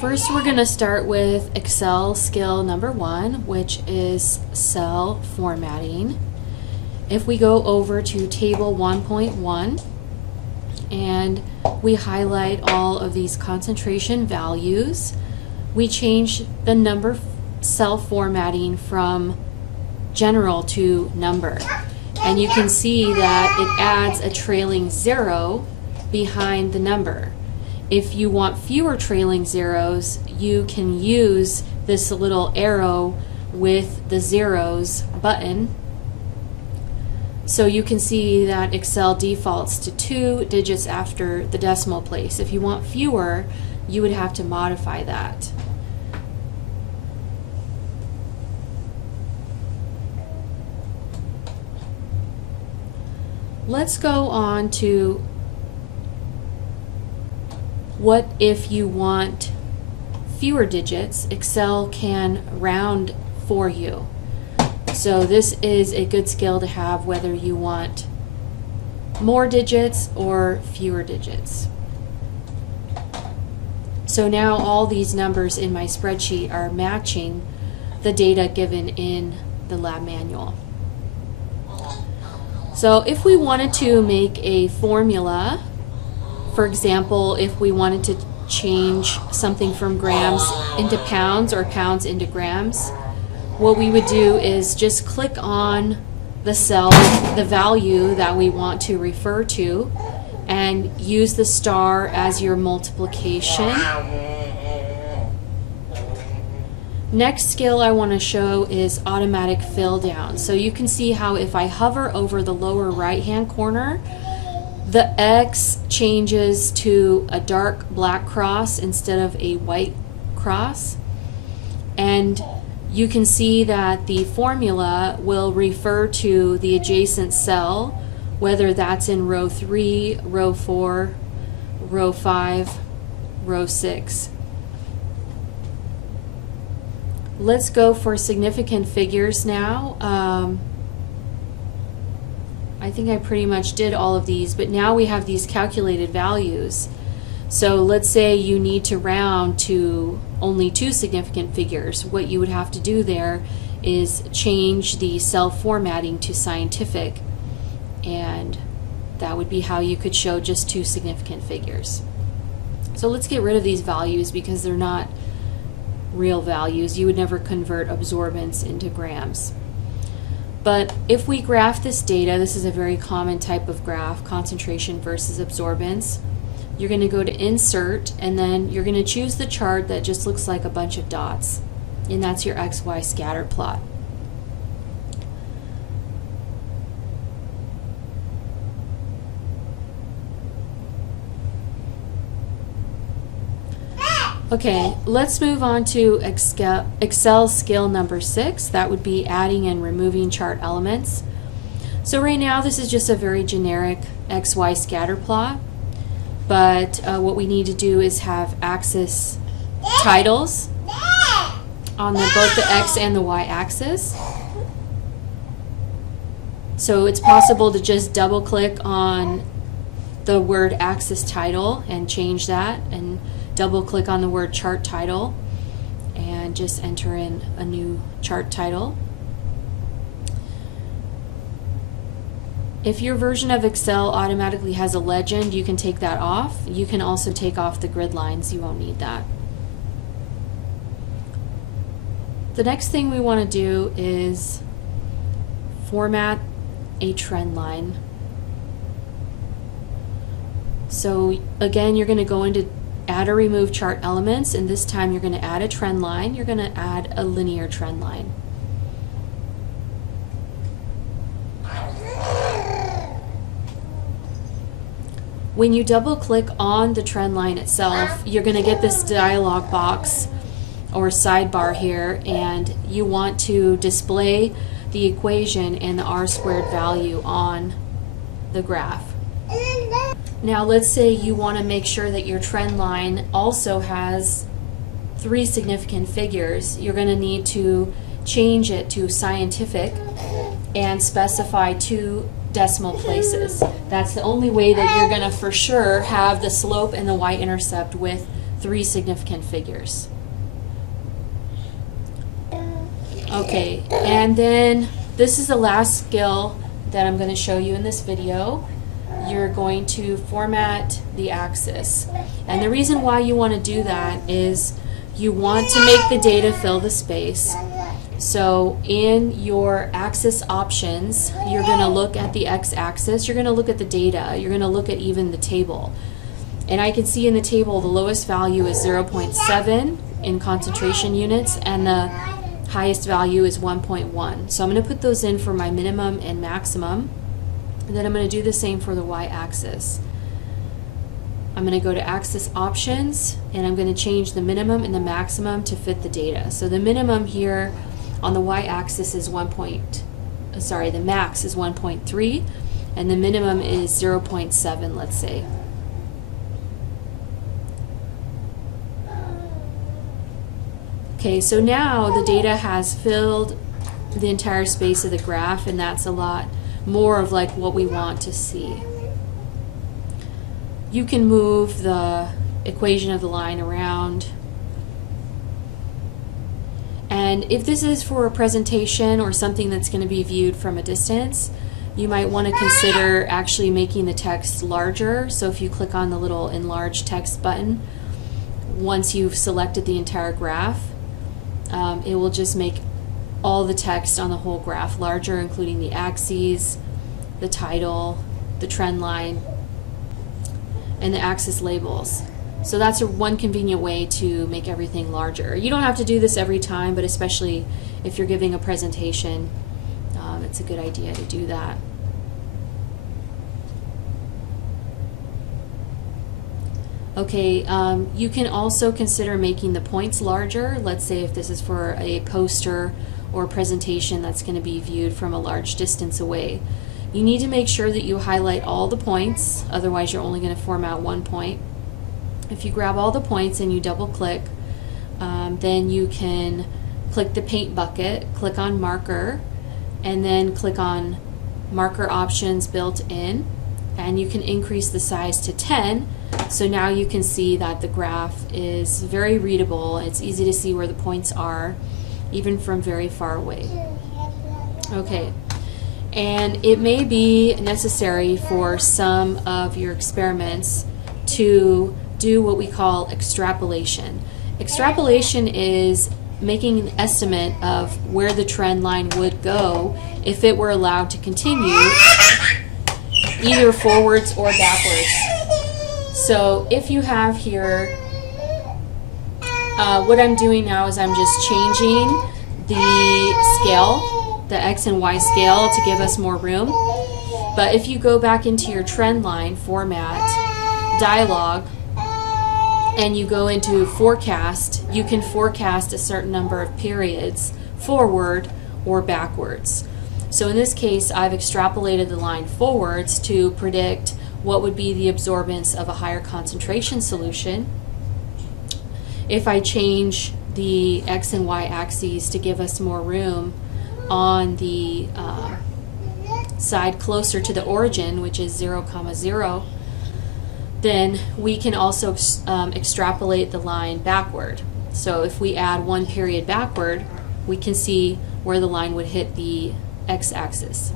First, we're going to start with Excel skill number 1, which is cell formatting. If we go over to table 1.1 and we highlight all of these concentration values, we change the number cell formatting from general to number. And you can see that it adds a trailing 0 behind the number. If you want fewer trailing zeros, you can use this little arrow with the zeros button. So you can see that Excel defaults to 2 digits after the decimal place. If you want fewer, you would have to modify that. Let's go on to what if you want fewer digits. Excel can round for you. So this is a good skill to have whether you want more digits or fewer digits. So now all these numbers in my spreadsheet are matching the data given in the lab manual. So if we wanted to make a formula, for example, if we wanted to change something from grams into pounds or pounds into grams, what we would do is just click on the cell, the value that we want to refer to, and use the star as your multiplication. Next skill I want to show is automatic fill down. So you can see how if I hover over the lower right hand corner, the X changes to a dark black cross instead of a white cross. And you can see that the formula will refer to the adjacent cell, whether that's in row 3, row 4, row 5, row 6. Let's go for significant figures now. I think I pretty much did all of these, but now we have these calculated values. So let's say you need to round to only 2 significant figures. What you would have to do there is change the cell formatting to scientific, and that would be how you could show just 2 significant figures. So let's get rid of these values because they're not real values. You would never convert absorbance into grams. But if we graph this data, this is a very common type of graph, concentration versus absorbance. You're going to go to Insert, and then you're going to choose the chart that just looks like a bunch of dots, and that's your XY scatter plot. Okay, let's move on to Excel skill number 6. That would be adding and removing chart elements. So right now this is just a very generic XY scatter plot, but what we need to do is have axis titles on both the X and the Y axis. So it's possible to just double click on the word axis title and change that, and double click on the word chart title and just enter in a new chart title. If your version of Excel automatically has a legend, you can take that off. You can also take off the grid lines. You won't need that. The next thing we want to do is format a trend line. So again, you're going to go into add or remove chart elements, and this time you're going to add a trend line. You're going to add a linear trend line. When you double click on the trend line itself, you're going to get this dialog box or sidebar here, and you want to display the equation and the R² value on the graph. Now let's say you want to make sure that your trend line also has 3 significant figures. You're going to need to change it to scientific and specify 2 decimal places. That's the only way that you're going to for sure have the slope and the y-intercept with 3 significant figures. Okay, and then this is the last skill that I'm going to show you in this video. You're going to format the axis. And the reason why you want to do that is you want to make the data fill the space. So in your axis options, you're going to look at the x-axis, you're going to look at the data, you're going to look at even the table. And I can see in the table the lowest value is 0.7 in concentration units, and the highest value is 1.1. So I'm going to put those in for my minimum and maximum. And then I'm going to do the same for the y-axis. I'm going to go to axis options, and I'm going to change the minimum and the maximum to fit the data. So the minimum here on the y-axis is the max is 1.3, and the minimum is 0.7, let's say. Okay, so now the data has filled the entire space of the graph, and that's a lot more of like what we want to see. You can move the equation of the line around. And if this is for a presentation or something that's going to be viewed from a distance, you might want to consider actually making the text larger. So if you click on the little enlarge text button, once you've selected the entire graph, it will just make all the text on the whole graph larger, including the axes, the title, the trend line, and the axis labels. So that's one convenient way to make everything larger. You don't have to do this every time, but especially if you're giving a presentation, it's a good idea to do that. Okay, you can also consider making the points larger. Let's say if this is for a poster or a presentation that's going to be viewed from a large distance away. You need to make sure that you highlight all the points, otherwise you're only going to format one point. If you grab all the points and you double click, then you can click the paint bucket, click on marker, and then click on marker options built in, and you can increase the size to 10. So now you can see that the graph is very readable. It's easy to see where the points are, even from very far away. Okay, and it may be necessary for some of your experiments to do what we call extrapolation. Extrapolation is making an estimate of where the trend line would go if it were allowed to continue either forwards or backwards. So if you have here, what I'm doing now is I'm just changing the scale, the X and Y scale, to give us more room. But if you go back into your trend line format dialog and you go into forecast, you can forecast a certain number of periods forward or backwards. So in this case, I've extrapolated the line forwards to predict what would be the absorbance of a higher concentration solution. If I change the X and Y axes to give us more room on the side closer to the origin, which is 0, 0, then we can also extrapolate the line backward. So if we add one period backward, we can see where the line would hit the x-axis.